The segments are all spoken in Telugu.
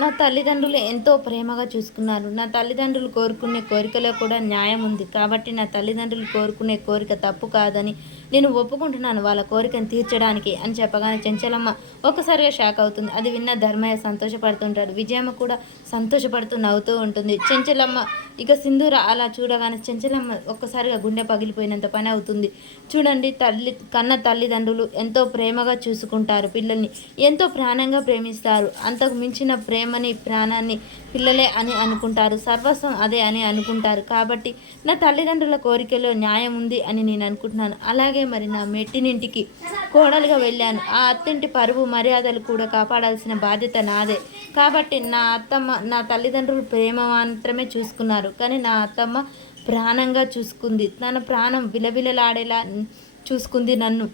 నా తల్లిదండ్రులు ఎంతో ప్రేమగా చూసుకున్నారు. నా తల్లిదండ్రులు కోరుకునే కోరికలో కూడా న్యాయం ఉంది. కాబట్టి నా తల్లిదండ్రులు కోరుకునే కోరిక తప్పు కాదని నేను ఒప్పుకుంటున్నాను వాళ్ళ కోరికను తీర్చడానికి అని చెప్పగానే చెంచలమ్మ ఒక్కసారిగా షాక్ అవుతుంది. అది విన్న ధర్మయ్య సంతోషపడుతుంటాడు. విజయమ్మ కూడా సంతోషపడుతూ నవ్వుతూ ఉంటుంది. చెంచలమ్మ ఇక సింధూర అలా చూడగానే చెంచలమ్మ ఒక్కసారిగా గుండె పగిలిపోయినంత పని అవుతుంది. చూడండి, కన్న తల్లిదండ్రులు ఎంతో ప్రేమగా చూసుకుంటారు పిల్లల్ని, ఎంతో ప్రాణంగా ప్రేమిస్తారు. అంతకు మించిన ప్రేమని ప్రాణాన్ని పిల్లలే అని అనుకుంటారు. సర్వస్వం అదే అని అనుకుంటారు. కాబట్టి నా తల్లిదండ్రుల కోరికలో న్యాయం ఉంది అని నేను అనుకుంటున్నాను. అలాగే మరి నా మెట్టినింటికి కోడలుగా వెళ్ళాను. ఆ అత్తింటి పరువు మర్యాదలు కూడా కాపాడాల్సిన బాధ్యత నాదే. కాబట్టి నా అత్తమ్మ నా తల్లిదండ్రులు ప్రేమ మాత్రమే చూసుకున్నారు, కానీ నా అత్తమ్మ ప్రాణంగా చూసుకుంది. తన ప్రాణం విలవిలలాడేలా చూసుకుంది నన్ను.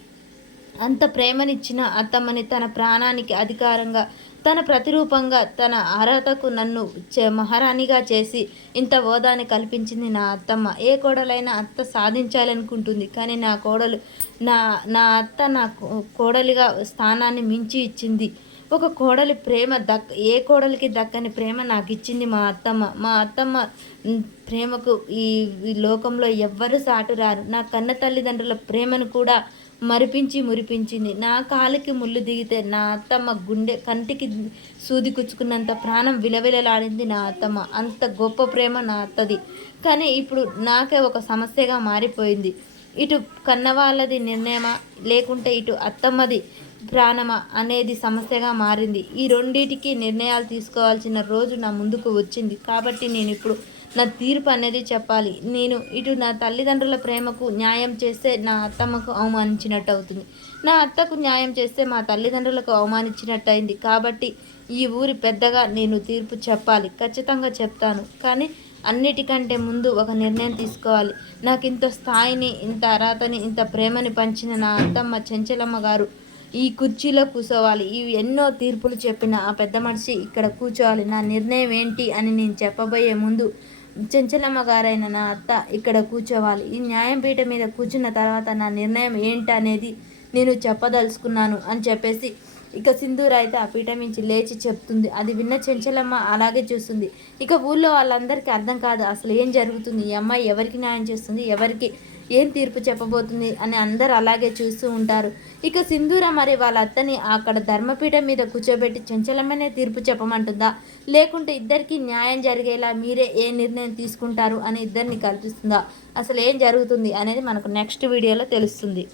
అంత ప్రేమనిచ్చిన అత్తమ్మని తన ప్రాణానికి అధికారంగా, తన ప్రతిరూపంగా, తన అర్హతకు నన్ను మహారాణిగా చేసి ఇంత హోదాని కల్పించింది నా అత్తమ్మ. ఏ కోడలైనా అత్త సాధించాలనుకుంటుంది, కానీ నా కోడలు నా నా అత్త నా కోడలిగా స్థానాన్ని మించి ఇచ్చింది. ఒక కోడలి ప్రేమ ఏ కోడలికి దక్కని ప్రేమ నాకు ఇచ్చింది మా అత్తమ్మ. మా అత్తమ్మ ప్రేమకు ఈ లోకంలో ఎవ్వరు సాటురారు. నా కన్న తల్లిదండ్రుల ప్రేమను కూడా మరిపించి మురిపించింది. నా కాలికి ముళ్ళు దిగితే నా అత్తమ్మ కంటికి సూది కుచ్చుకున్నంత ప్రాణం విలవిలలాడింది నా అత్తమ్మ. అంత గొప్ప ప్రేమ నా అత్తది. కానీ ఇప్పుడు నాకే ఒక సమస్యగా మారిపోయింది. ఇటు కన్నవాళ్ళది నిర్ణయమా, లేకుంటే ఇటు అత్తమ్మది ప్రాణమా అనేది సమస్యగా మారింది. ఈ రెండింటికి నిర్ణయాలు తీసుకోవాల్సిన రోజు నా ముందుకు వచ్చింది. కాబట్టి నేను ఇప్పుడు నా తీర్పు అనేది చెప్పాలి. నేను ఇటు నా తల్లిదండ్రుల ప్రేమకు న్యాయం చేస్తే నా అత్తమ్మకు అవమానించినట్టు అవుతుంది, నా అత్తకు న్యాయం చేస్తే మా తల్లిదండ్రులకు అవమానించినట్టు అయింది. కాబట్టి ఈ ఊరి పెద్దగా నేను తీర్పు చెప్పాలి, ఖచ్చితంగా చెప్తాను. కానీ అన్నిటికంటే ముందు ఒక నిర్ణయం తీసుకోవాలి. నాకు ఇంత స్థాయిని, ఇంత అర్హతని, ఇంత ప్రేమని పంచిన నా అత్తమ్మ చెంచలమ్మ గారు ఈ కుర్చీలో కూర్చోవాలి. ఇవి ఎన్నో తీర్పులు చెప్పిన ఆ పెద్ద మనిషి ఇక్కడ కూర్చోవాలి. నా నిర్ణయం ఏంటి అని నేను చెప్పబోయే ముందు చెంచలమ్మ గారైన నా అత్త ఇక్కడ కూర్చోవాలి. ఈ న్యాయంపీఠ మీద కూర్చున్న తర్వాత నా నిర్ణయం ఏంటనేది నేను చెప్పదలుచుకున్నాను అని చెప్పేసి ఇక సింధూర అయితే ఆ పీఠ నుంచి లేచి చెప్తుంది. అది విన్న చెంచలమ్మ అలాగే చూస్తుంది. ఇక ఊళ్ళో వాళ్ళందరికీ అర్థం కాదు అసలు ఏం జరుగుతుంది, ఈ అమ్మాయి ఎవరికి న్యాయం చేస్తుంది, ఎవరికి ఏం తీర్పు చెప్పబోతుంది అని అందరు అలాగే చూస్తూ ఉంటారు. ఇక సింధూర మరి వాళ్ళ అత్తని అక్కడ ధర్మపీఠం మీద కూర్చోబెట్టి చెంచలమ్మనే తీర్పు చెప్పమంటుందా, లేకుంటే ఇద్దరికి న్యాయం జరిగేలా మీరే ఏ నిర్ణయం తీసుకుంటారు అని ఇద్దరిని కల్పిస్తుందా, అసలు ఏం జరుగుతుంది అనేది మనకు నెక్స్ట్ వీడియోలో తెలుస్తుంది.